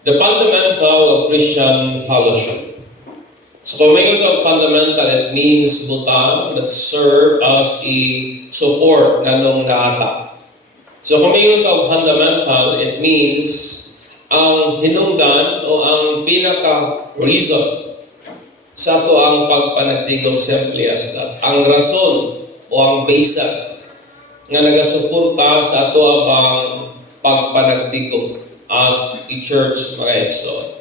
The fundamental of Christian fellowship. So kung may ito fundamental, it means butang that serve as a support na nung naata. So kung may ito fundamental, it means ang hinungdan o ang pinaka-reason sa ito ang pagpanagtigom simply as that. Ang rason o ang basis nga nagasuporta sa ito ang pagpanagtigom as a church mga igsoon.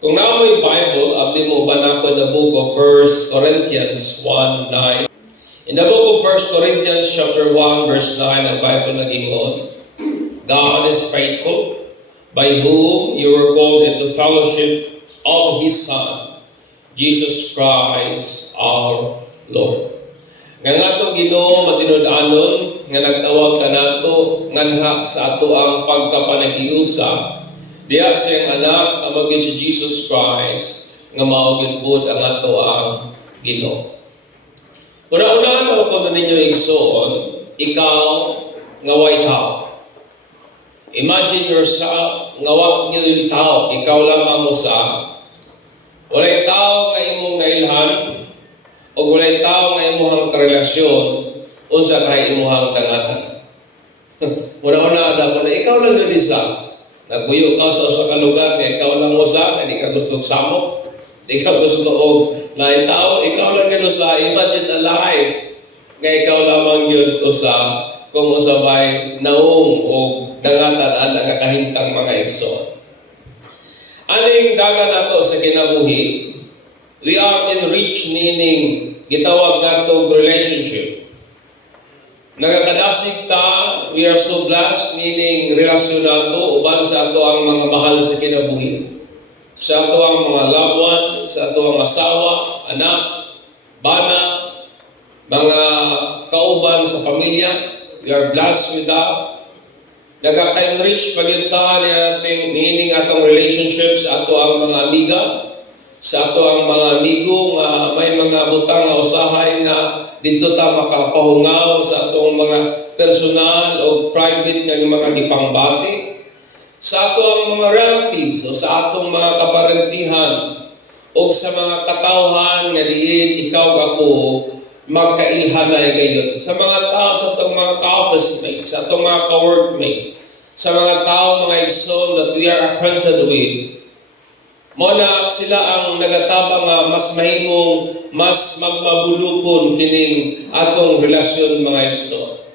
Kung na mo yung Bible, abdi mo ba na ako in the book of 1 Corinthians 1:9. In the book of 1 Corinthians chapter 1 verse 9, ang Bible nag-ingon, God is faithful, by whom you were called into fellowship of His Son, Jesus Christ our Lord. Nga nga itong Ginoo matinud-anon, nga nagtawag ka nato nganha sa ato ang pagkapanagiusa, diya siyang anak amagin si Jesus Christ, nga maugid pud ang ato ang Ginoo. Una-unahan ako kung ninyo igsoon, ikaw nga way tao. Imagine yourself, nga wag niyo yung tao, ikaw lamang mo sa walay tao nga imong nailhan, o walay tao nga imuhang karelasyon, unsa kay imuhang dangatan. Una-una ada ko na ikaw lang yun isa. Nagbuyo ka sa usa ka lugar, nga ikaw lang usa, hindi ka gusto samok, hindi ka gusto og na tao, ikaw lang yun usa. Imagine a life nga ikaw lamang yun usa, kung usabay naong o dangatan ang nakakahintang mga igsoon. Aning daga nato sa kinabuhi, we are enriched, meaning gitawag nato relationship. Nagakadasig ta, we are so blessed, meaning relasyon nato uban sa ato ang mga mahal sa kinabuhi. Sa ato ang mga loved one, sa ato ang asawa, anak, bana, mga kauban sa pamilya, we are blessed with that. Nagaka-enrich pagyuntaan natin niining atong relationship sa ato ang mga amiga, sa ato ang mga amigo nga may mga butang nga usahay nga dito ta makapahungaw sa atong mga personal o private nga mga gipangbati, sa ato ang mga relatives o sa atong mga kaparentihan o sa mga katawhan nga diin ikaw ako magkailhanay gayud sa mga tao, sa atong mga ka-office mates, sa atong mga ka-workmate, sa mga tao, mga igsoon that we are acquainted with. Muna sila ang nagatabang nga mas mahimong, mas magmabulukon kining atong relasyon mga igsoon.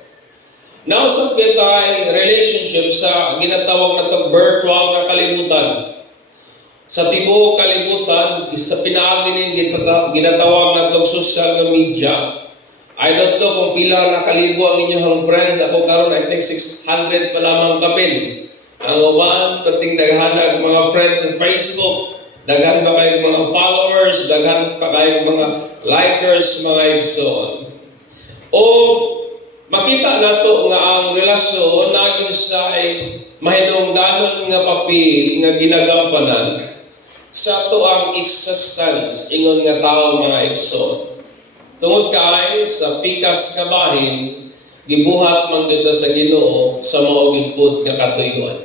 Now sa kitay relationship sa ginatawag natong virtual na kalibutan. Sa tibuok kalibutan, isa pinaagi ning ginatawag natong social media. I don't know kung pila nakalibo ang inyong friends. Ako karon I think 600 pa lamang kapin. Ang uban, pating daghanag mga friends sa Facebook, daghan ba kayong mga followers, daghan pa kayong mga likers, mga igsoon. O makita nato nga ang relasyon naging sa ay mahinungdanon nga papel nga ginagampanan sa to ang existence ingon nga tao mga igsoon. Tungod kay sa pikas nga bahin, gibuhat man kita sa Ginoo sa maugid pud nga katuyoan.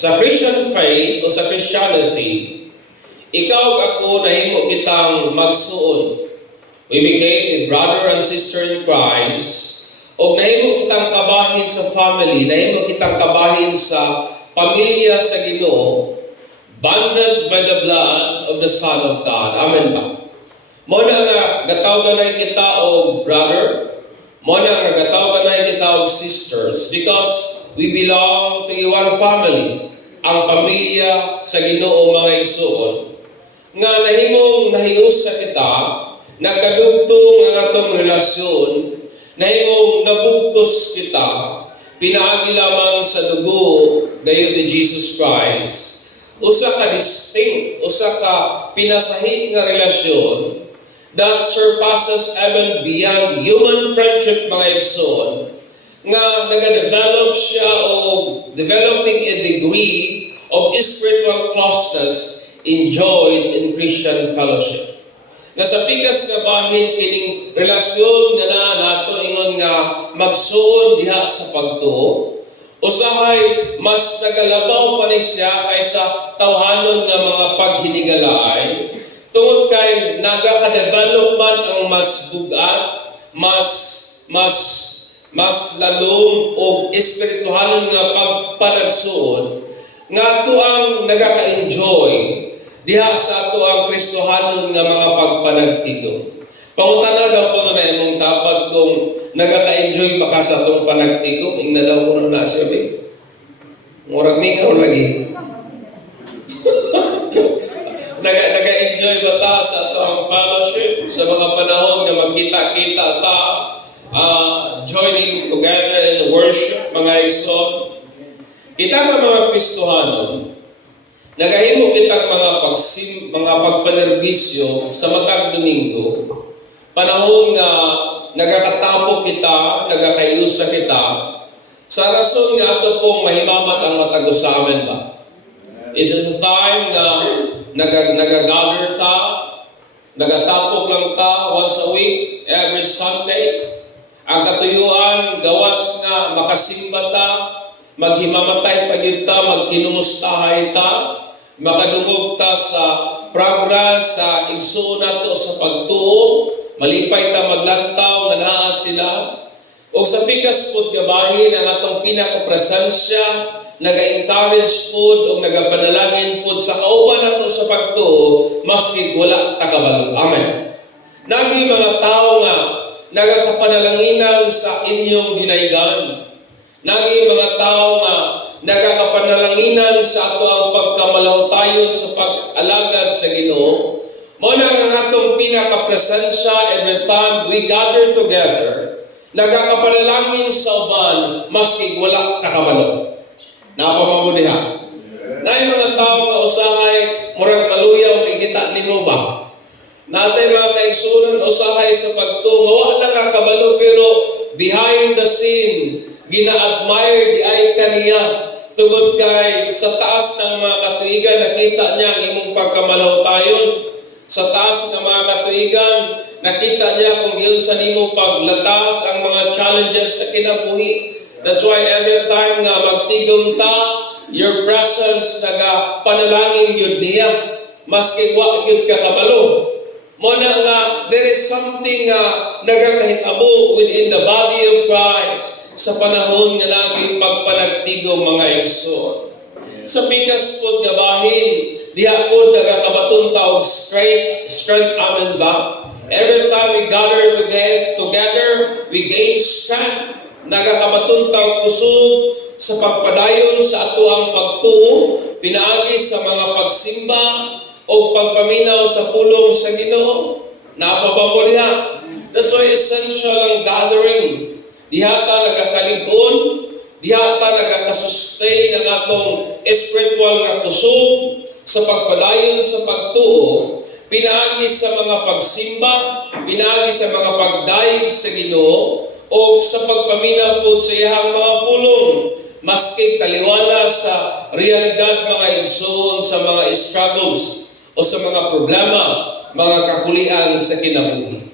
Sa Christian faith o sa Christianity, ikaw ako nahimo kitang magsuon. We became a brother and sister in Christ. O nahimo kitang kabahin sa family, nahimo kitang kabahin sa pamilya sa Ginoo, bonded by the blood of the Son of God. Amen ba? Muna nga gatawagan kita o brother, muna nga gatawagan kita o sisters, because we belong to one family, ang pamilya sa Ginoo mga igsoon. Nga nahimong nahiusa kita, nagkadugtong ang atong relasyon, nahimong nabugkos kita, pinaagi lamang sa dugo gayon ni Jesus Christ. Usa ka distinct, usa ka pinasahi nga relasyon that surpasses even beyond human friendship mga igsoon, nga nag-develop siya o developing a degree of spiritual closeness enjoyed in Christian fellowship. Nga sa pikas nga bahin kining relasyon nga na nato ingon nga magsuon diha sa pagtuo, Usahay mas nagalabaw pa ni siya kaysa tawhanon nga mga paghinigalaay. Tungod kay nagaka-develop man ang mas bugat, mas lalong o espirituhanon nga pagpanagsuod, nga ato ang nagaka-enjoy diha sa ato ang Kristohanon nga mga pagpanagtigo. Pangutana daw ko na imong dapat kung nagaka-enjoy ba ka sa itong panagtigo, ingna daw ko na nasabi. Murag mingaw lagi. Nag-enjoy ba ta sa itong fellowship, sa mga panahon na magkita-kita ta, joining together in worship, mga igsoon. Kita nga mga Kristohanon, nagahimo kitang mga pagpanerbisyo sa matag Domingo, panahon nga nagakatapo kita, nagakayusa kita, sa rason nga ato pong mahimamat ang matag-usamen ba. It is a time nga nagagather ta, nagatapok lang ta once a week, every Sunday. Ang katuyuan, gawas nga makasimba ta, maghimamatay pagid ta, magkinumustahay ta, makadungog ta sa progress sa igsuon nato sa pagtuo, malipay ta maglantaw nga naa sila. O sa pikas pud nga bahin ang atong pinaka-presensya, naga-encourage pud o nagapanalangin pud sa kauban nato sa pagtuo, maski wala ta kabalo. Amen. Naging mga tao nga nagakapanalanginan sa inyong dinaygan. Naging mga tao nga nagakapanalanginan sa ato ang pagkamalawtayon sa pag-alagad sa Ginoo. Mao na ang atong pinaka-presensya every time we gather together, nagakapanalangin sa uban maski wala kakabalo. Napamabudiha. Naay mga tao nga usahay murag maluyaw ni kita nimo ba? Natay mga kaigsunan usahay sa pagtuo, wa lang kakabalo pero behind the scene gina-admire di ay kaniya tungod kay sa taas ng mga katuigan nakita niya ang imong pagkamalawtayon. Sa taas ng mga katuigan nakita niya kung giyon sa nimo paglatas ang mga challenges sa kinabuhi. That's why every time nga magtigom ta, your presence naga panalangin gyud niya maski wa gyud ka kabalo. Mo na nga there is something nagakahitabo within the body of Christ sa panahon nga naging pagpanagtigo mga igsoon. Sa pikas pud nga bahin, diha pud nagakabaton ta og strength amen ba? Every time we gather together, we gain strength. Nagakabaton ta og kusog sa pagpadayon sa ato ang pagtuo, pinaagi sa mga pagsimba o pagpaminaw sa pulong sa Ginoo. Napabambo diha. That's why essential ang gathering. Diha ta nagakalig-on, diha ta nagakasustain ang atong spiritual nga kusog sa pagpadayon sa pagtuo, pinaagi sa mga pagsimba, pinaagi sa mga pagdaig sa Ginoo, o sa pagpaminaw po sa iyang mga pulong, maski taliwala sa realidad mga igsoon sa mga struggles o sa mga problema, mga kakulian sa kinabuhi.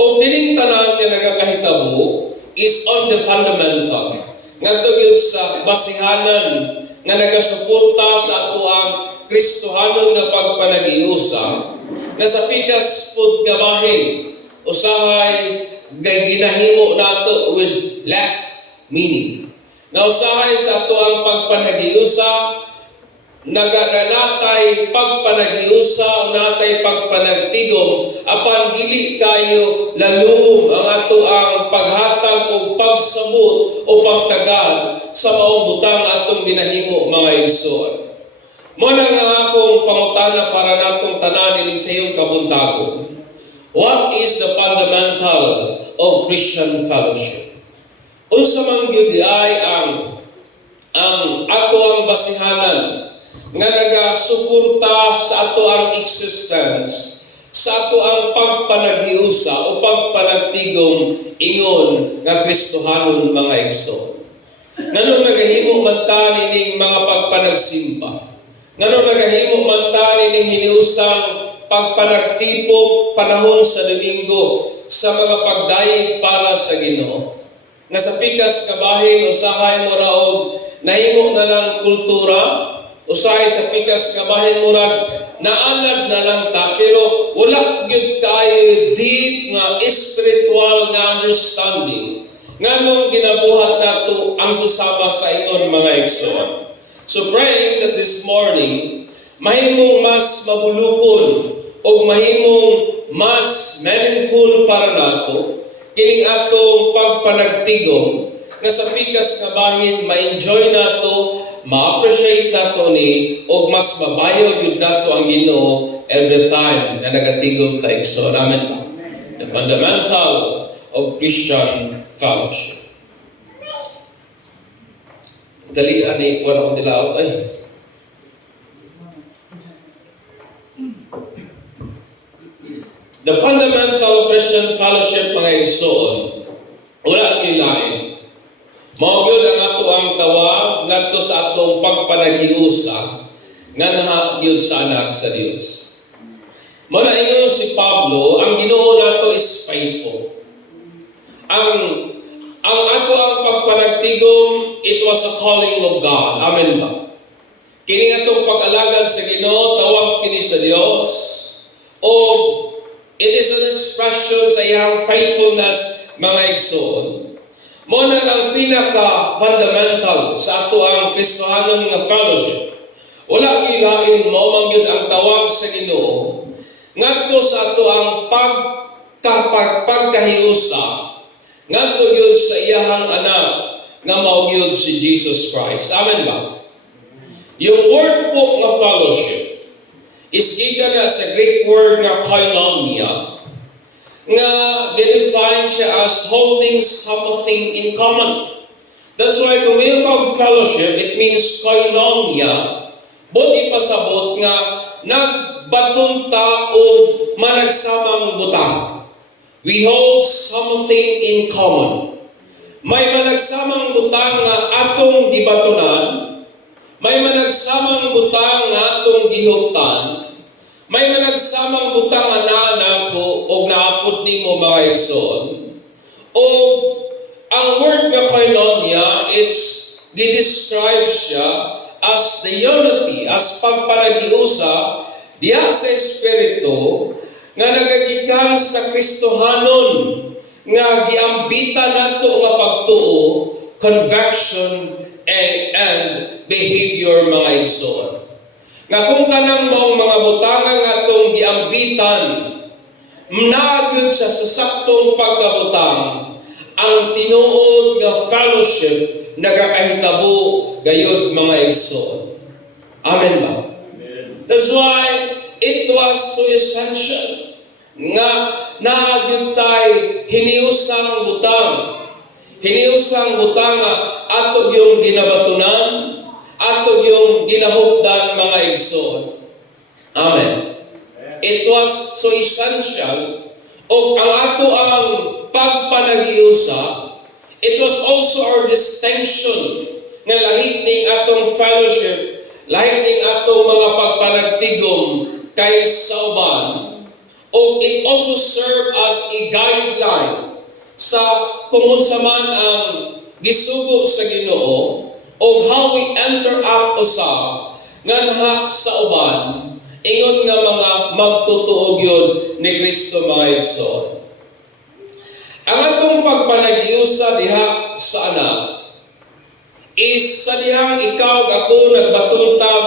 O kining tanan nga nagakahitabo is on the fundamental. Ngadto gyud sa basihanan nga nagasuporta sa ato ang Kristohanon nga pagpanagiusa, nga sa pikas pud nga bahin, usahay gay ginahimo nato with less meaning. Nga usahay sa ato ang pagpanagiusa, naganatay pagpanagiusa o natay pagpanagtigom apan dili kayo lalum ang ato ang paghatag o pagsabot o pagtagal sa maong butang atong ginahimo mga igsoon. Mo na nga akong pangutana para natong tanan ining sa iyong kabuntagon. What is the fundamental of Christian fellowship? Unsa man gyud ay ang ato ang basihanan nga nagasuporta sa ato ang existence, sa ato ang pagpanaghiusa o pagpanagtigom ingon nga Kristohanon mga igsoon. Nganong nagahimo man ta nining mga pagpanagsimba? Nganong nagahimo man ta nining hiniusang pagpanagtipok panahon sa Domingo sa mga pagdayeg para sa Ginoo? nga sa pikas kabahin usahay mo raog nahimo na lang kultura, usahay sa pikas kabahin mo rag naanad na lang ta, pero wala gyud kaayo deep nga spiritual nga understanding nganong ginabuhat nato ang susama sa ingon mga igsoon. So praying that this morning mahimong mas mabulukon o mahimong mas meaningful para nato kining atong pagpanagtigom nga sa pikas nga bahin ma-enjoy nato, ma-appreciate nato ni o mas mabayo gyud nato ang Ginoo every time na nagatigom ta igsoon. Amen ba? The fundamental of Christian fellowship. Dali ani ko na akong tilaot ay. The fundamental of Christian fellowship mga igsoon, wala ang ilain. Mao gyud ang ato ang tawag ngadto sa atong pagpanagiusa nga naha gyud sa anak sa Dios. Mao na ingon si Pablo, ang Ginoo nato is faithful. Ang ato ang pagpanagtigom, it was a calling of God. Amen ba? Kini atong pag-alagad sa Ginoo, tawag kini sa Dios. O it is an expression sa iyang faithfulness mga igsoon. Mo na ang pinaka-fundamental sa ato ang Kristohanon nga fellowship. Wala gilain mo mangyud ang tawag sa Ginoo ngadto sa ato ang pagkahiusa ngadto gyud sa iyahang anak nga mao gyud si Jesus Christ. Amen ba? Yung word po nga fellowship is given sa Greek word nga koinonia nga define siya as holding something in common. That's why kung may fellowship, it means koinonia, but ipasabot nga nagbatong tao managsamang butang. We hold something in common. May managsamang butang nga atong gibatunan, may managsamang butang nga atong gihuptan, may managsamang butang nga naanak ko o naapot nimo mga igsoon. O ang word nga koinonia, di-describe siya as the unity, as pagpanagiusa diha sa Espiritu nga nagagikan sa Kristohanon nga giambita nato nga pagtuo, conviction and behavior mga igsoon. Nga kung kanang maong mga butangan nga itong giambitan, naagod siya sa saktong pagkabutang, ang tinuod nga fellowship nagakahitabo gayud mga igsoon. Amen ba? Amen. That's why it was so essential nga naagod tayo hiniusang butang. Hiniusang butang nga ato yung ginabatunan, ato yung ginahugdan mga igsoon. Amen. It was so essential o ang ato ang pagpanagiusa, it was also our distinction nga lahit ning atong fellowship, lahit ning atong mga pagpanagtigom kay sa uban, o it also serve as a guideline sa kung unsa man ang gisugo sa Ginoo o how we interact usab nganha sa uban ingon nga mga magtutuog yun ni Kristo mga igsoon. Ang atong pagpanagiusa diha sa anak is sa dihang ikaw ako nagbatungtag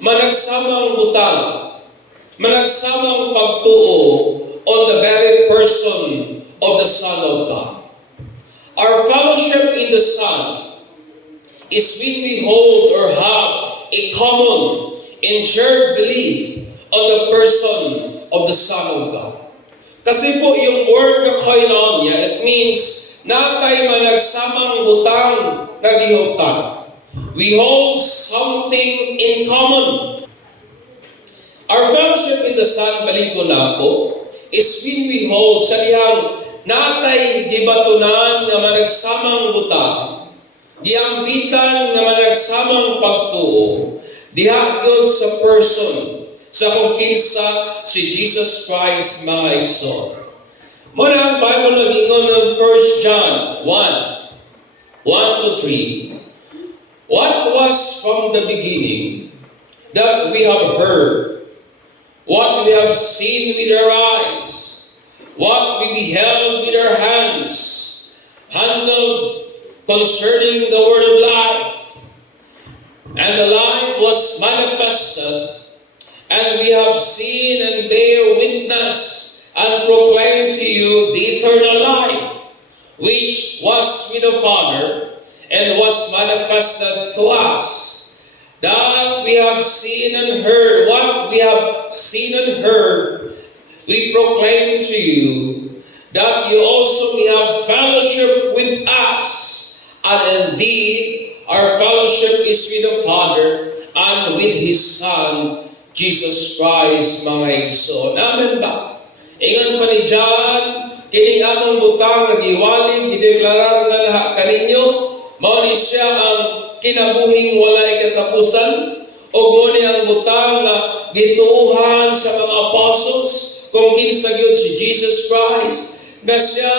managsamang butang, managsamang pagtuo on the very person of the Son of God. Our fellowship in the Son is when we hold or have a common and shared belief on the person of the Son of God. Kasi po yung word na koinonia, it means na kay managsamang butang na gihuptan. We hold something in common. Our fellowship in the Son, baligo na ako, is when we hold sa dihang natay gibatunan nga managsamang butang, giambitan nga managsamang pagtuo, diha gyud sa person sa kung kinsa si Jesus Christ mga igsoon. Muna ang Bible nag-ingon ng 1 John 1 1 to 3. What was from the beginning that we have heard, what we have seen with our eyes, what we beheld with our hands, handled concerning the word of life. And the life was manifested, and we have seen and bear witness and proclaim to you the eternal life, which was with the Father, and was manifested to us. That we have seen and heard, what we have seen and heard, we proclaim to you, that you also may have fellowship with us. And indeed, our fellowship is with the Father and with His Son, Jesus Christ, mga igsoon. Amen ba? Ingan pa ni John, kining among butang nagiwalig, gideklarar na lahat kaninyo, mao ni siya ang kinabuhing walay katapusan, o mo ni ang butang na gituuhan sa mga apostles, kung kinsa gyud si Jesus Christ, na siya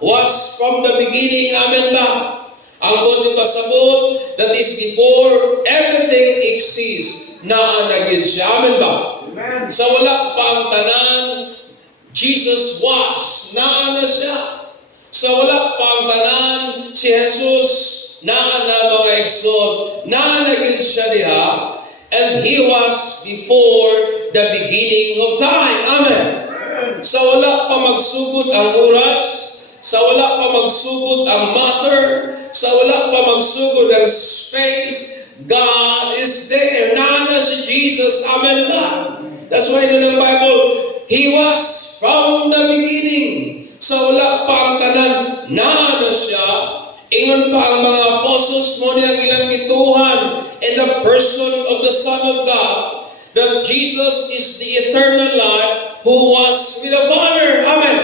was from the beginning. Amen ba? Ang buti pasabot, that is before everything exists, naa na gyud siya. Amen ba? Amen. Sa wala pa ang tanan, Jesus was, naa na siya. Sa wala pa ang tanan, si Jesus, naa na mga igsoon, naa na gyud siya diha, and He was before the beginning of time. Amen. Sa wala pa magsugod ang oras, sa wala pa magsugod ang matter, sa wala pa magsugod ang space, God is there. Nana si Jesus. Amen ba? That's why in the Bible, He was from the beginning. Sa wala pa ang tanan, nana siya. Ingon pa ang mga apostles mo niyang ilang gituhan in the person of the Son of God, that Jesus is the eternal life who was with the Father. Amen.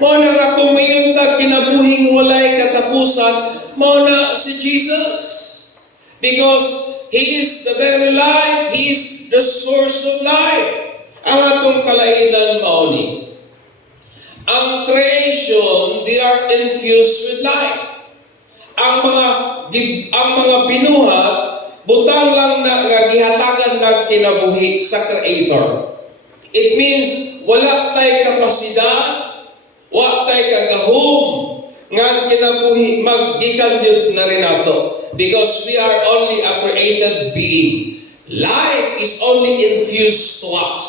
Mo na nga kung mayroon kinabuhing walay katapusan, mo na si Jesus. Because He is the very life, He is the source of life. Ang atong kalainan mao ni, ang creation, they are infused with life. Ang mga binuhat, butang lang na gihatagan na kinabuhi sa Creator. It means wala tay kapasidad, wa tay kagahom nga kinabuhi maggikan jud na rin nato, because we are only a created being. Life is only infused to us.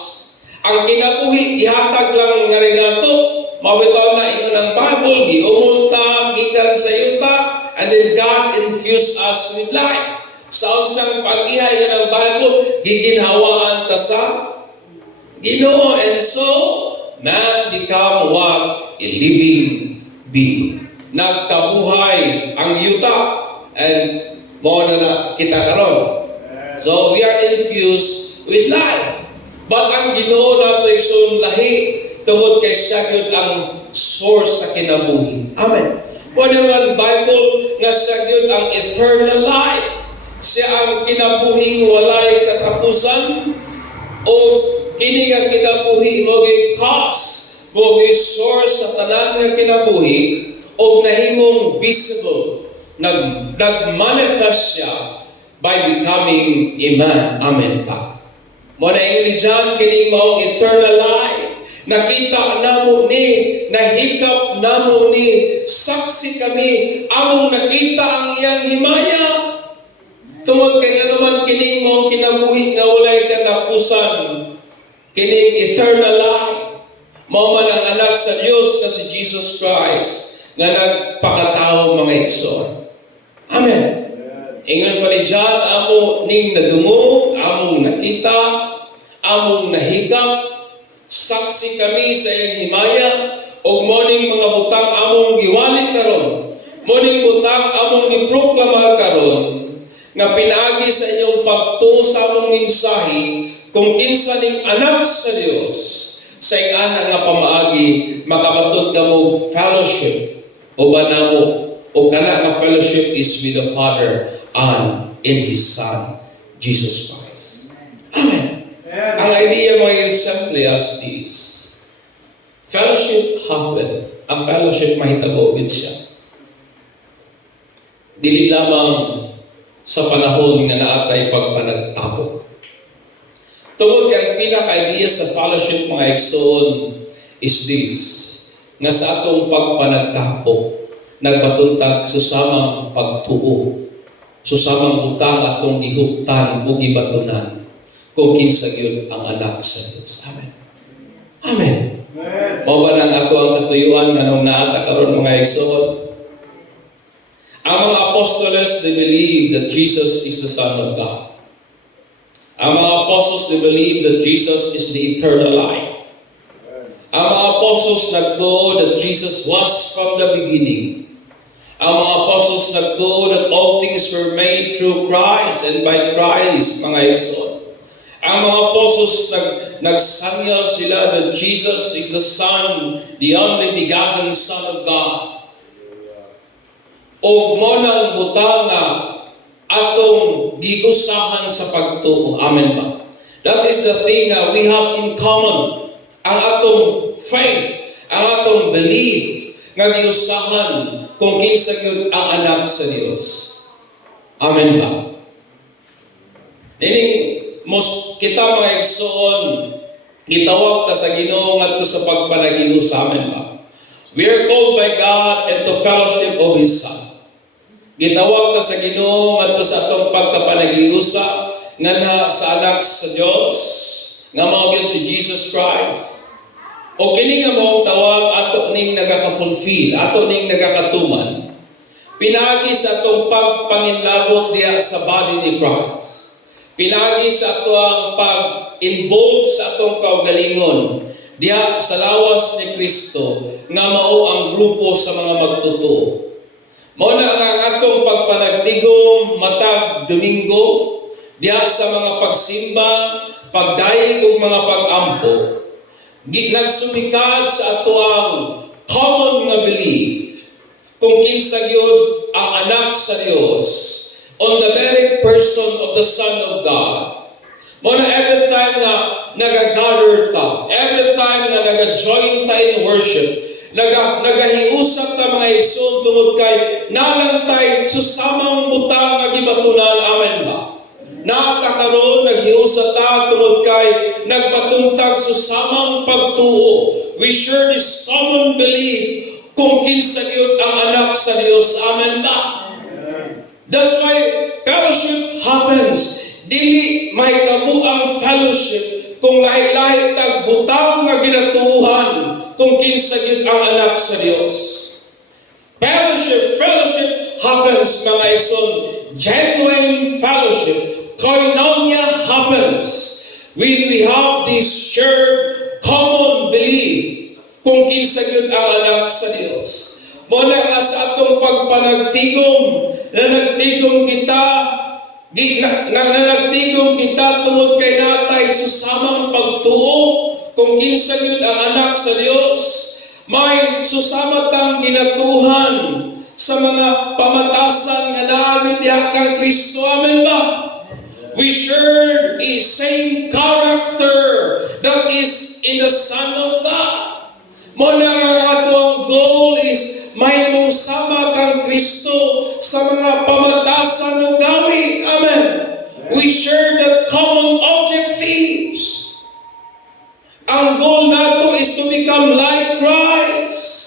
Ang kinabuhi gihatag lang nga rin nato, mabitaw na ingon ang Bible, giumulta gikan sa yuta, and then God infused us with life. Sa unsang pag-ihay ng Bible, giginhawaan ta sa Ginoo, and so man become what? A living being. Nagkabuhay ang yuta, and mo na kita karon. So we are infused with life. But ang Ginoo nato igsoon lahi tungod kay siya gyud ang source sa kinabuhi. Amen. Pwede man Bible nga siya gyud ang eternal life. Siya ang kinabuhing walay katapusan, o kini nga kinabuhi mo gi-cause, mo gi-source sa tanan nga kinabuhi, o nahimong visible, nag-manifest siya by becoming a man. Amen pa. Mo na ingon ni John, kining maong eternal life, nakita namo ni, nahikap namo ni, saksi kami, among nakita ang iyang himaya. Tungod kay nga naman kining mong kinabuhi nga walay katapusan, kining eternal life, mao man ang anak sa Dios nga si Jesus Christ nga nagpakatao mga igsoon. Amen. Ingon pa ni John, amo ning nadungog, among nakita, among nahigap, saksi kami sa iyang himaya, og moning mga butang among giwali karon, moning butang among giproklama karon, nga pinaagi sa inyong pagtuo sa among mensahe, kung kinsa ning anak sa Dios, sa iyang nga pamaagi, makabatud kamo fellowship, o banamo, o kana nga fellowship is with the Father and in His Son, Jesus Christ. Amen. Ang idea mga simply as this. Fellowship happen. Ang fellowship mahitabo with siya. dili lamang sa panahon nga naatay pagpanagtapok. Tungod kay ang pinaka-idea sa fellowship, mga igsoon, is this, nga sa atong pagpanagtapok, nagbatuntag susamang pagtuo, susamang butang atong gihuptan o gibatunan, kung kinsa gyud ang anak sa Dios. Amen. Amen. Mao ba nang ato ang katuyuan nganong naata karon, mga igsoon? Ang mga apostoles, they believe that Jesus is the Son of God. Ang mga apostles, they believe that Jesus is the eternal life. Ang mga apostles nagtuo that Jesus was from the beginning. Ang mga apostles nagtuo that all things were made through Christ and by Christ, mga igsoon. Ang mga apostles nagsanyal sila that Jesus is the Son, the only begotten Son of God. O mo nang butang na atong giusahan sa pagtuo. Amen ba? That is the thing we have in common. Ang atong faith, ang atong belief nga giusahan kung kinsa gyud ang anak sa Dios. Amen ba? Meaning, kita mga igsoon, gitawag ta sa Ginoo ngadto sa pagpanagius. Amen ba? We are called by God into fellowship of His Son. Gitawag ta sa Ginoo ngadto sa atong pagkapanagiusa nga na sa anak sa Dios, nga mao gyud si Jesus Christ. O kini nga mao tawag ato ning nagaka-fulfill, ato ning nagakatuman, pinagi sa atong pagpanginlabot diha sa body ni Christ. Pinagi sa ato ang pag-involve sa atong kaugalingon diha sa lawas ni Kristo nga mao ang grupo sa mga magtutuo. Mao na ang atong pagpanagtigom matag Domingo diha sa mga pagsimba, pagdaig ug mga pag-ampo. Nagsumikad sa ato ang common nga belief kung kinsa gyud ang anak sa Dios on the very person of the Son of God. Mo na every time na nagagather ta, every time na nagajoin ta in worship, nagahiusap ta mga igsoon tungod kay nalantay susamang butang nga gibatunan. Amen ba? Nakakaroon, naghiusap ta tungod kay nagbatuntag susamang pagtuo. We share this common belief kung kinsa gyud ang anak sa Dios. Amen ba? That's why fellowship happens. Dili may kabu ang fellowship kung lahi-lahi tag butang nga ginatuuhan kung kinsa gyud ang anak sa Dios. Fellowship happens, mga igsoon. Genuine fellowship, koinonia happens when we have this shared common belief kung kinsa gyud ang anak sa Dios. Muna nga sa atong pagpanagtigom, nanagtigom kita tungod kay natay susamang pagtuo kung kinsa gyud ang anak sa Dios. May susamatang ginatuhan sa mga pamatasan nga naamid diha kang Kristo. Amen ba? We share a same character that is in the Son of God. Muna nga atong goal is may mong sama kang Kristo sa mga pamatasan ng gawi. Amen. We share the common objectives. Ang goal nato is to become like Christ.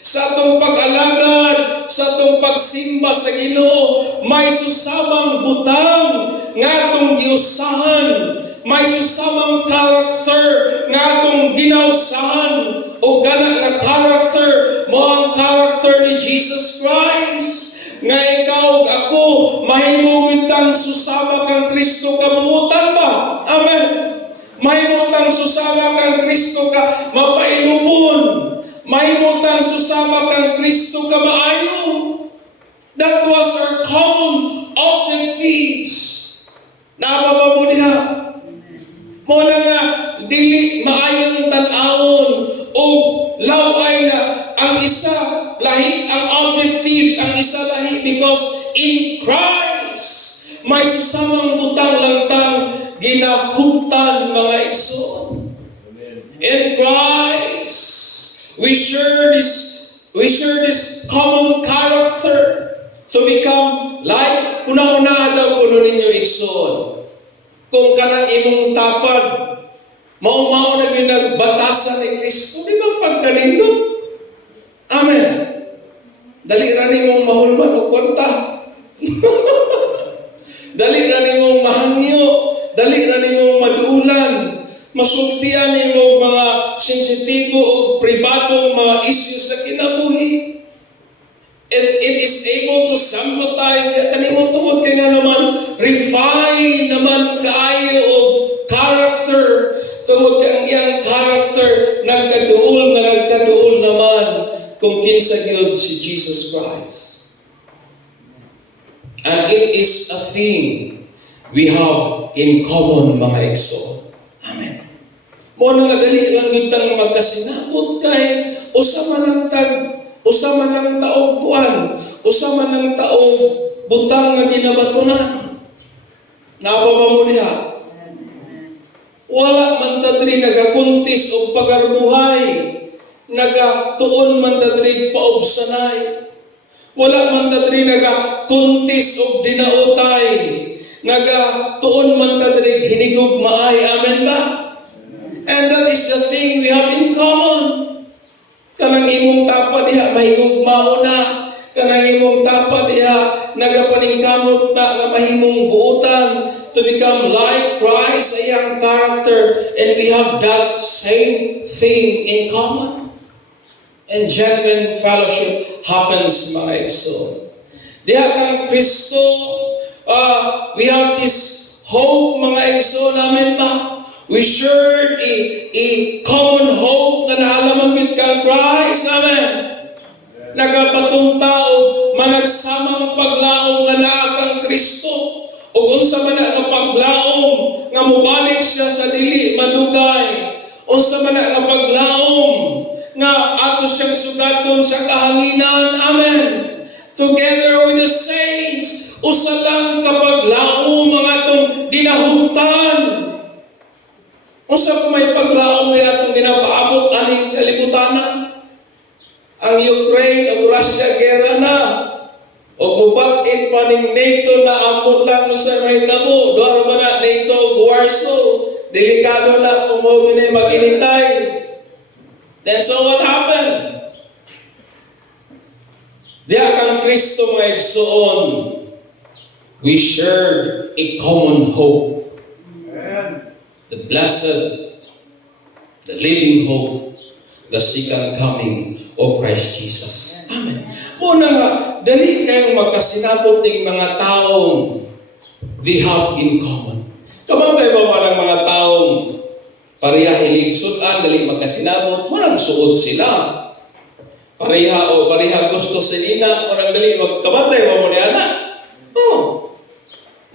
Sa atong pag-alagad, sa atong pagsimba sa Ginoo, may susamang butang nga atong giusahan, may susamang character nga atong ginausahan, o gana nga character mo ang character ni Jesus Christ, nga ikaw ug ako mahimugit kang susama kang Kristo kabuutan ba? Amen. Mahimutang susama kang Kristo ka mapailubon. Mahimutang susama kang Kristo ka maayo. That was our common objectives. Nababa mo diha. Mo na nga dili maayong tan-awon o laway na ang isa lahi, ang objectives ang isa lahi, because in Christ may susamang butang langtang ginahuptan, mga igsoon. In Christ we share this common character To become like, una-una daw kuno ninyo igsoon. Kung kanang imong tapad, mao-mao na ginagbatasan ni Kristo, di ba pagkalindot? Amen. Dali ra nimong mahulman o kwarta. Dali ra nimong mahangyo. Dali ra nimong maduulan. Masultian nimong mga sensitibo o pribadong mga issues sa kinabuhi. And it is able to sympathize at kanimo tungod kay nga naman refine naman kaayo og character tungod kay ang iyang character nagkaduol naman kung kinsa gyud si Jesus Christ. And it is a thing we have in common, mga igsoon. Amen. Mo nga dali lang gitang magkasinabot kay usa man ang taog kuan, usa man ang taog butang nga ginabatunan. Napaba mo diha? Wala man ta diri nagakuntis og pagarbuhay, nagatuon man ta diri paobsanay. Wala man ta diri nagakuntis og dinautay, nagatuon man ta diri hinigog maay. Amen ba? And that is the thing we have in common. Kanang imong tapad diha mahigugmao na, kanang imong tapad diha nagapaningkamot na nga mahimong buutan to become like Christ, iyang character, and we have that same thing in common. And genuine fellowship happens, mga igsoon. Diha kang Kristo, we have this hope, mga igsoon namin ba? We shared a common hope na naalaman with kang Christ. Amen. Nagapatunta o managsamang paglaom nga naa kang Kristo. O unsa man nga paglaom nga mubalik siya sa dili madugay. Unsa man nga paglaom nga ato siyang sugaton sa kahanginan. Amen. Together with the saints, usa lang kapaglaom mga atong dinahuntan. Unsa pa may paglaom na atong ginapaabot aning kalibutan. Ang Ukraine ug Russia gera na. O gubat-in pa ning NATO na ambot lang sa may tabo. Duha ba na NATO ug Warsaw. Delikado na kung mo gini mag-initay. Then so what happened? Diya kang Kristo mga igsoon. We shared a common hope. The blessed, the living hope, the second coming of Christ Jesus. Amen. Muna nga, dali kayong magkasinabot ng mga taong they have in common. Kamantay ba man ang mga taong pareha hiligsudan, dali magkasinabot, marang suot sila. Pareha gusto sinina, marang dali magkabantay ba mo ni anak? Oh.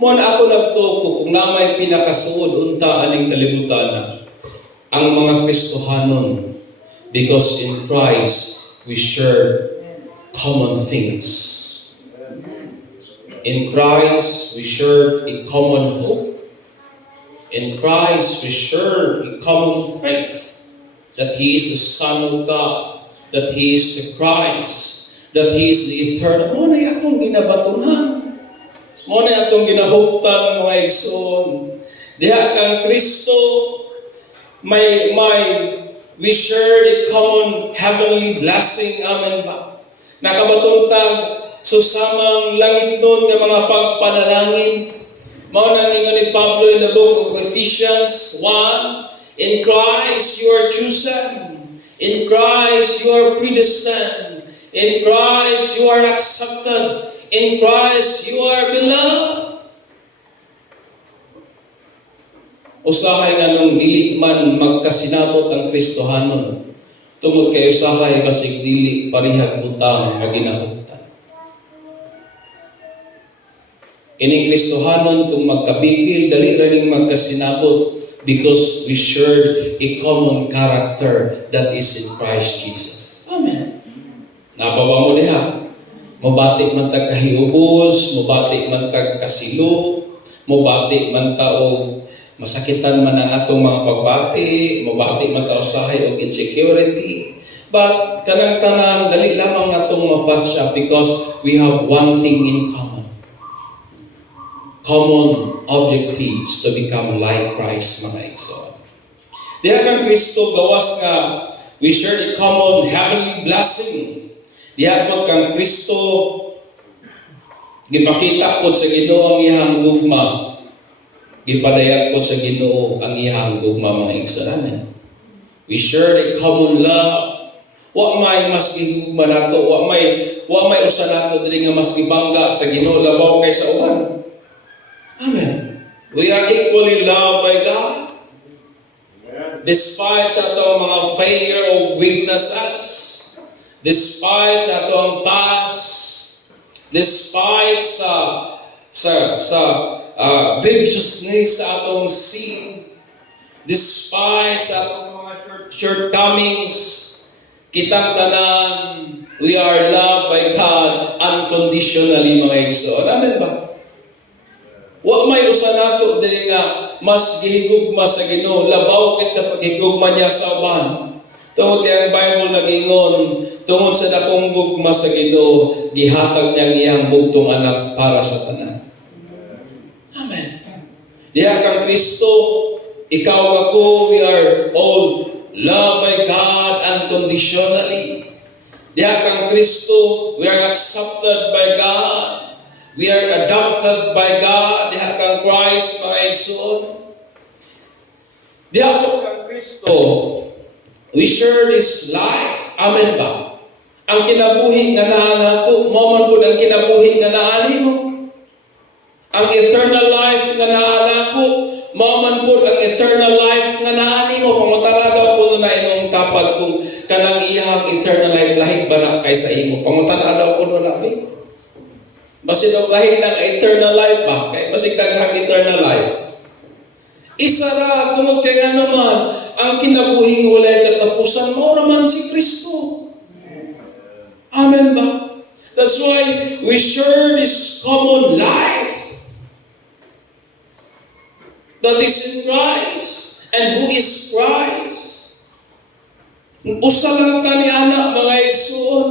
Mon ako nagtuko kung namay pinakasuod unta aning kalibutan na ang mga Kristohanon, because in Christ we share common things. In Christ we share a common hope. In Christ we share a common faith that He is the Son of God, that He is the Christ, that He is the eternal. Mo na akong ginabatunan. Mo na atong ginahuptan, mga igsoon. Diha kang Kristo, we share the common heavenly blessing. Amen ba? Nakabatuntag susamang langit nun ng mga pagpanalangin. Mao na ningon ni Pablo in the book of Ephesians 1, in Christ you are chosen, in Christ you are predestined, in Christ you are accepted, in Christ you are beloved. Usahay nga nung dili man magkasinabot ang Kristohanon, tungod kay usahay kasig dili parihag butang nga ginahuptan. Kining Kristohanon kung magkabikil, dali ra ning magkasinabot because we shared a common character that is in Christ Jesus. Amen. Napaba mo diha? Mubati man tag kahiubos, mubati man tag kasilo, mubati man taog masakitan man ang atong mga pagbati, mubati man ta usahay og insecurity, But kanang tanan dali lamang natong mapatsa because we have one thing in common. Common objectives to become like Christ, mga igsoon. Diha kang Kristo gawas nga we share the common heavenly blessing. Diha kang Kristo gipakita po sa Ginoo ang iyang gugma. Gipadayag po sa Ginoo ang iyang gugma, mga igsoon. We share the common love. Wa may mas gigugma nato, wa may usa nato diri nga mas gibangga sa Ginoo labaw kaysa uban. Amen. We are equally loved by God. Despite sa atong mga failure o weaknesses, despite sa atong past, despite sa grievousness sa atong sin, despite sa atong mga shortcomings, kitang tanan, we are loved by God unconditionally, mga igsoon. Amen ba? Wa may usa nato dili nga mas gihigugma sa Ginoo labaw kit sa paghigugma niya sa uban. Tungod kay ang Bible nagingon, tungod sa dakong gugma sa Ginoo, gihatag niya ang iyang bugtong anak para sa tanan. Amen. Diha kang Kristo, ikaw ako, we are all loved by God unconditionally. Diha kang Kristo, we are accepted by God. We are adopted by God. Diha kang Christ, mga igsoon. Diha kang Kristo, we share this life. Amen ba? Ang kinabuhi nga naa nato, mao man pud ang kinabuhi nga naa nimo. Ang eternal life nga naa nako, mao man pud ang eternal life nga naa nimo. Pangutana daw kuno na imong tapad kung kanang iyang eternal life lahi ba na kaysa imo. Pangutana daw kuno na mi. Basi daw lahi ng eternal life ba? Kay basi daghang eternal life. Isa ra tungod kay nga naman ang kinabuhing walay katapusan mao naman si Kristo. Amen ba? That's why we share this common life that is in Christ. And who is Christ? Usa lang tani ana, mga igsoon.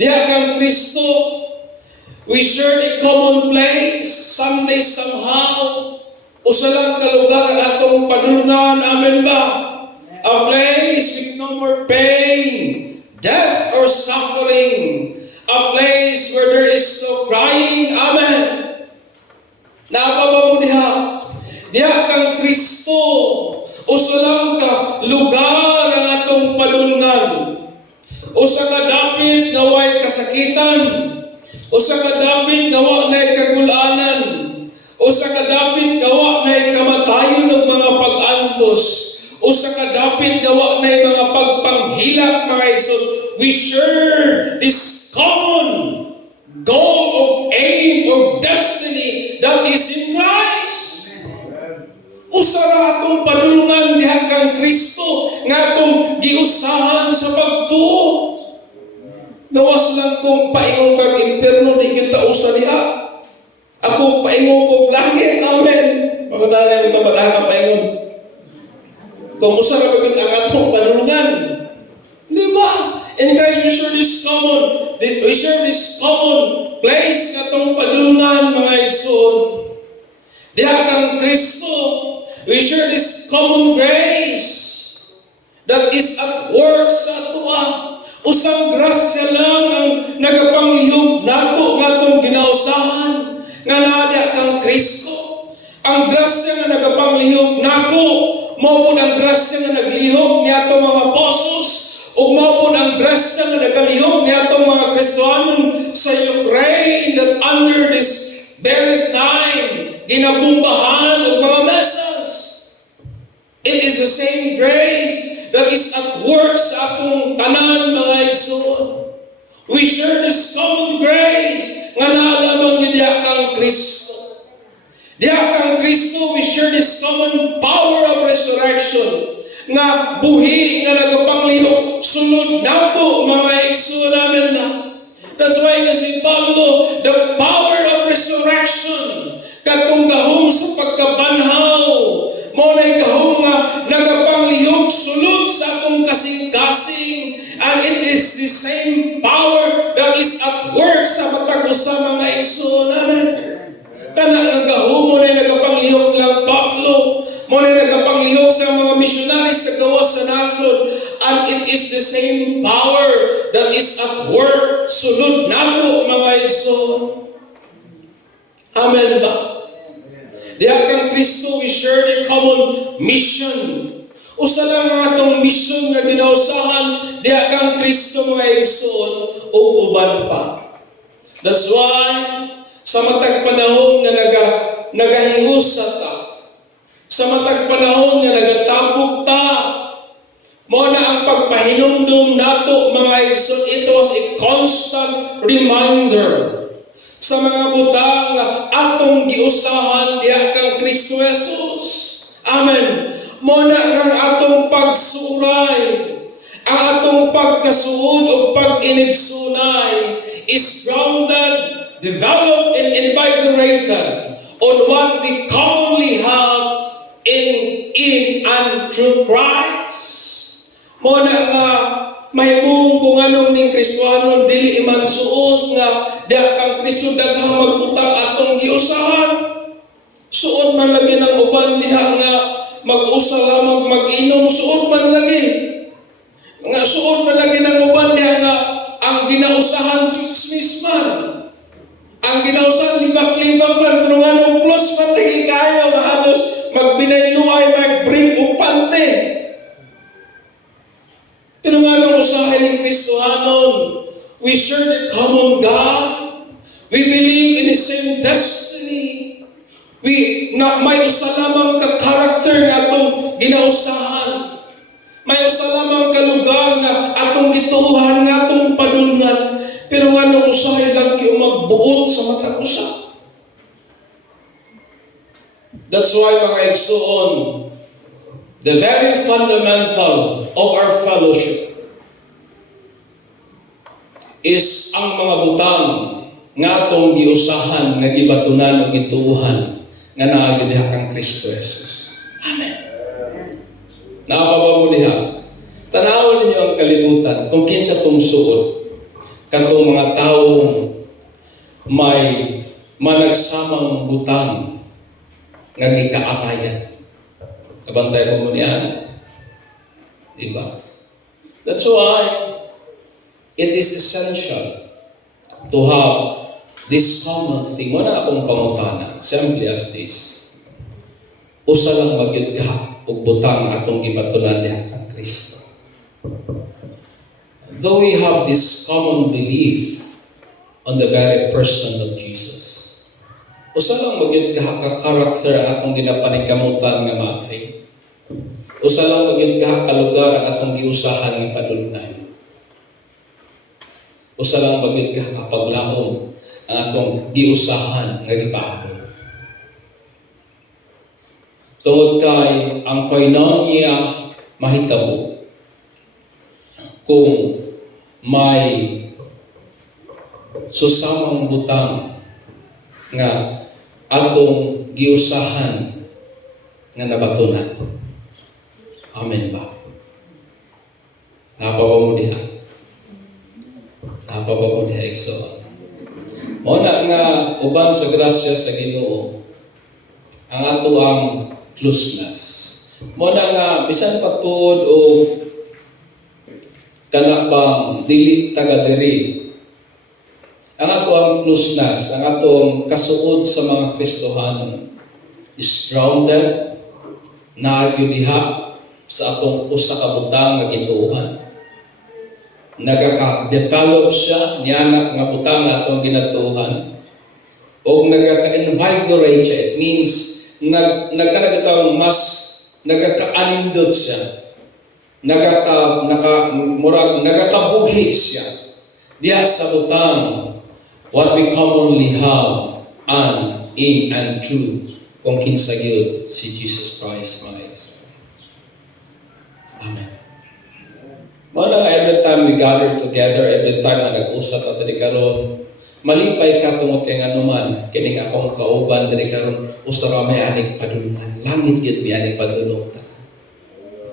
Diha kang Kristo, we share the common place. Someday, somehow, usa lang ka lugar ang atong padulungan. Amen ba? A place with no more pain, death, or suffering. A place where there is no crying. Amen. Naababa mo diha. Diha kang Kristo. Usa lang ka lugar ang atong padulungan. Usa ka dapit nga way kasakitan. Usa ka dapit nga wa nay kagulanan. Usa ka dapit nga wa nay kamatayon ug mga pag-antos. Usa ka dapit nga wa nay mga pagpanghilak, mga igsoon. We share this common goal of aim of destiny that is in Christ. Usa ra atong padulungan diha kang Kristo nga atong giusahan sa pagtuo. Gawas lang kung paingon kag impierno, di kita usa diha. Ako paingon kog langit. Amen. Pagkatala yung tabadahan ang paingon. Kung usa ra bagid ang atong padulungan. Di ba? In Christ we share this common place nga atong padulungan, mga igsoon. Diha kang Kristo, we share this common grace that is at work sa atua. Usang grasya lang ang nagapanglihog nato nga itong ginausahan nga nadia kang Kristo. Ang grasya nga nagapanglihog nato, maupod ang grasya nga naglihog niya itong mga apostles, o maupod ang grasya nga nagalihog niya itong mga Kristohanon sa Ukraine that under this very time, ginabumbahan o mga mesas. It is the same grace that is at work sa atong tanan, mga igsoon. We share this common grace nga naalamang diha kang Kristo. Diha kang Kristo, we share this common power of resurrection nga buhi nga nagapanglihok sunod nato, mga igsoon namin na. That's why nga si Pablo, the power of resurrection, katong gahom sa pagkabanhaw, mo na'y gahom nga nagapanglihok sulod sa akong kasing-kasing, is the same power that is at work sa matag usa mga igsoon. Amen. Kana nga gahumo na nagapanglihok lang Pablo, mo na nagapanglihok sa mga missionaries sa gawas sa nasod, and it is the same power that is at work sulod nato mga igsoon. Amen ba? Diha kang Kristo, we share the common mission. Usa lang ang atong mission nga ginausahan diha kang Kristo mga igsoon o uban pa. That's why sa matag panahon nga nagahiusa ta, sa matag panahon nga nagatapok ta, mo na ang pagpahinumdum nato mga igsoon, it was a constant reminder sa mga butang atong giusahan diha kang Kristo Jesus. Amen. Mo na ang atong pagsuray, ang atong pagkasuod o pag-inigsunay is grounded, developed, and invigorated on what we commonly have in and through Christ. Mo na nga may mong kung anong ning Kristohanon dili iman suod nga diha kang Kristo daghang magbutang atong giusahan. Suod man lagi ng uban diha nga mag-usa lamang mag-inom, suod man lagi. Nga suod man lagi ng uban diha nga ang ginausahan chismis man. Ang ginausahan libak-libak man, pero nga nung close man lagi kayo nga halos magbinayluay, mag-bring upante. Pero nga nung usahan ng Kristohanon, we share the common God. We believe in the same destiny. May usa lamang ka karakter nga atong ginausahan. May usa lamang ka lugar nga atong gituhan, nga atong padulngan. Pero nga nung usahay lang yung magbuot sa matag usa. That's why mga igsoon, the very fundamental of our fellowship is ang mga butang nga atong giusahan, nga gibatunan o gituuhan nga naagid diha kang Kristo Jesus. Amen. Naapaba mo diha. Tanawon ninyo ang kalibutan kung kinsa tong suod katong mga taong may managsamang butang nga gikaamayan. Kabantay mo niyan. Diba? That's why it is essential to have this common thing. Wala akong pangutana. Simply as this. Usa lang magyud ka ug butang atong gibatulan diha kang Kristo. Though we have this common belief on the very person of Jesus, usa lang magyud ka karakter atong ginapaningkamutan nga Matthew. Usa lang magyud ka lugar ang atong giusahan nga padulngan. Usa lang magyud ka paglahom ang atong giusahan nga gipahagol. Tungod kay ang koinonia mahitabo kung may susamang butang nga atong giusahan nga nabatunan. Amen ba? Napaba mo diha. Napaba mo diha igsoon. Muna nga uban sa grasya sa Ginoo ang ato ang closeness. Muna nga bisan patud o kana bang dili taga diri. Ang ato ang closeness, ang atong kasuod sa mga Kristohanon is grounded na diha sa atong usa ka butang nga gituohan. Nagaka-develop siya niana nga butang nga atong ginatuohan o nagaka-invigorate siya. It means nagkanabitaw mas nagaka-anindot siya. Nagakabuhi siya diha sa butang what we commonly have in and through kung kinsa gyud si Jesus Christ mga igsoon. Amen. Mao na nga every time we gather together, every time na nag-usap at diri karon, malipay ka tungod kay nganuman kining akong kauban diri karon usa may aning padulungan. Langit gyud mi aning padulong ta.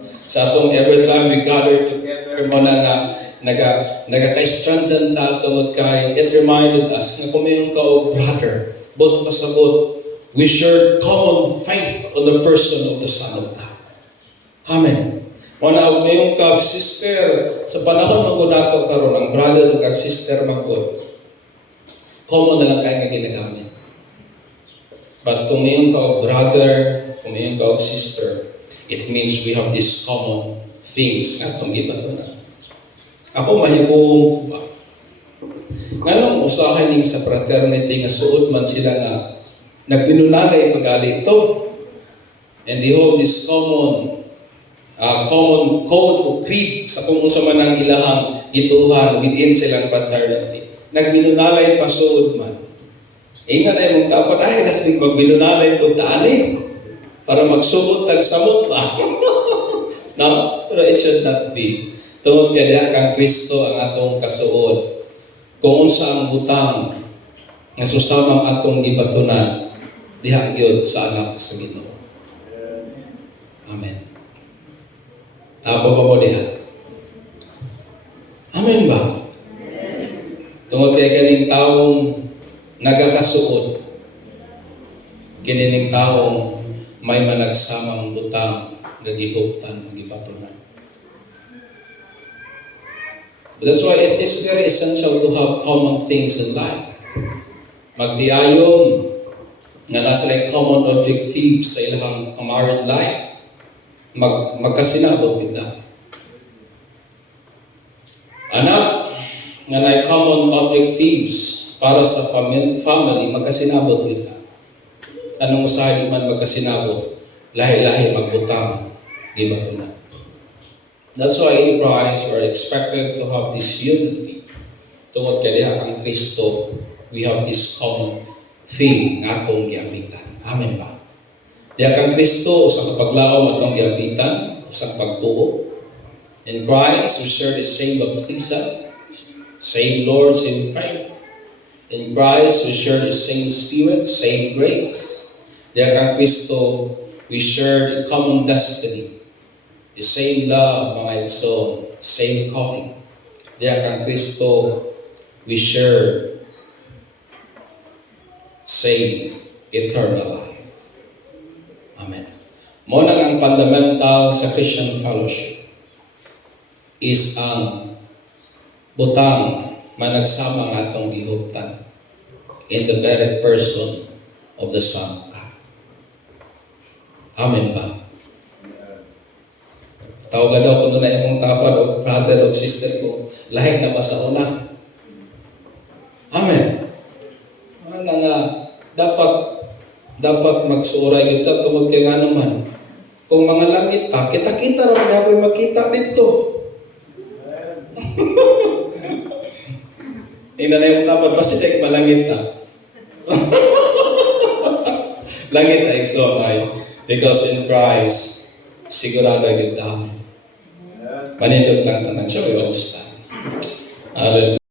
Sa atong every time we gather together, mao na nga nagaka-strengthen ta tungod kay it reminded us na kumayon ka og brother, both pasabot, we share common faith on the person of the Son of God. Amen. Wala og mayong kag sister sa panahon man nato karon ang brother ug kag sister magod. Common na lang kay nga ginagamit. But kung mayong ka og brother, kung mayong ka og sister, it means we have these common things nga itong gibatunan. Ako mahigong ba? Nganong usahan ning sa fraternity nga suod man sila nga nagpinunalay pagali ito. And they hold this common code o creed sa kung unsa man ang ilahang gituhan within silang fraternity. Nagbinunalay pa suod man. Ingat ay mong dapat ay nasbig magbinunalay ko taani para magsumot tag samot ba. No, pero it should not be. Tungod kay diha kang Kristo ang atong kasuod. Kung unsa ang butang nga susamang atong gibatunan diha gyud sa anak sa Ginoo. Amen. Apa pa mo diha? Amen ba? Tungod kay kaning taong nagakasuod, kinining taong may managsamang butang nga gihuptan ug gibatunan. That's why it is very essential to have common things in life. Magtiayon nga nasa like common objectives sa ilang married life, magkasinabot bigla. Anak nga na common objectives para sa family magkasinabot bigla. Anong usahay man magkasinabot, lahi-lahi magbutang, gibatunan. That's why in Christ we are expected to have this unity. Tungod kay diha kang Kristo, we have this common thing nga atong giabitan. Amen ba? Diha kang Kristo usa ka paglaom atong giabitan, usa ka pagtuo. In Christ we share the same baptism, same Lord, same faith. In Christ we share the same Spirit, same grace. Diha kang Kristo we share the common destiny. The same love, mga igsoon, same calling. Diya kang Kristo, we share same eternal life. Amen. Muna ang fundamental sa Christian fellowship is ang butang managsama ng atong gihuptan in the very person of the Son of God. Amen ba? Tawagan daw ko na imong tapad o brother o sister ko. Lahig na ba sa una? Amen. Ano nga, dapat magsuoray kita tungod kay nga naman. Kung mga langit ta, kita-kita rin gaboy makita dito. Ina na yung tapad, basta dahil malangit ta. Langit ay so ay because in Christ, sigurado ay gitawin. Manindot kang tanan siya, we all stand. Hallelujah.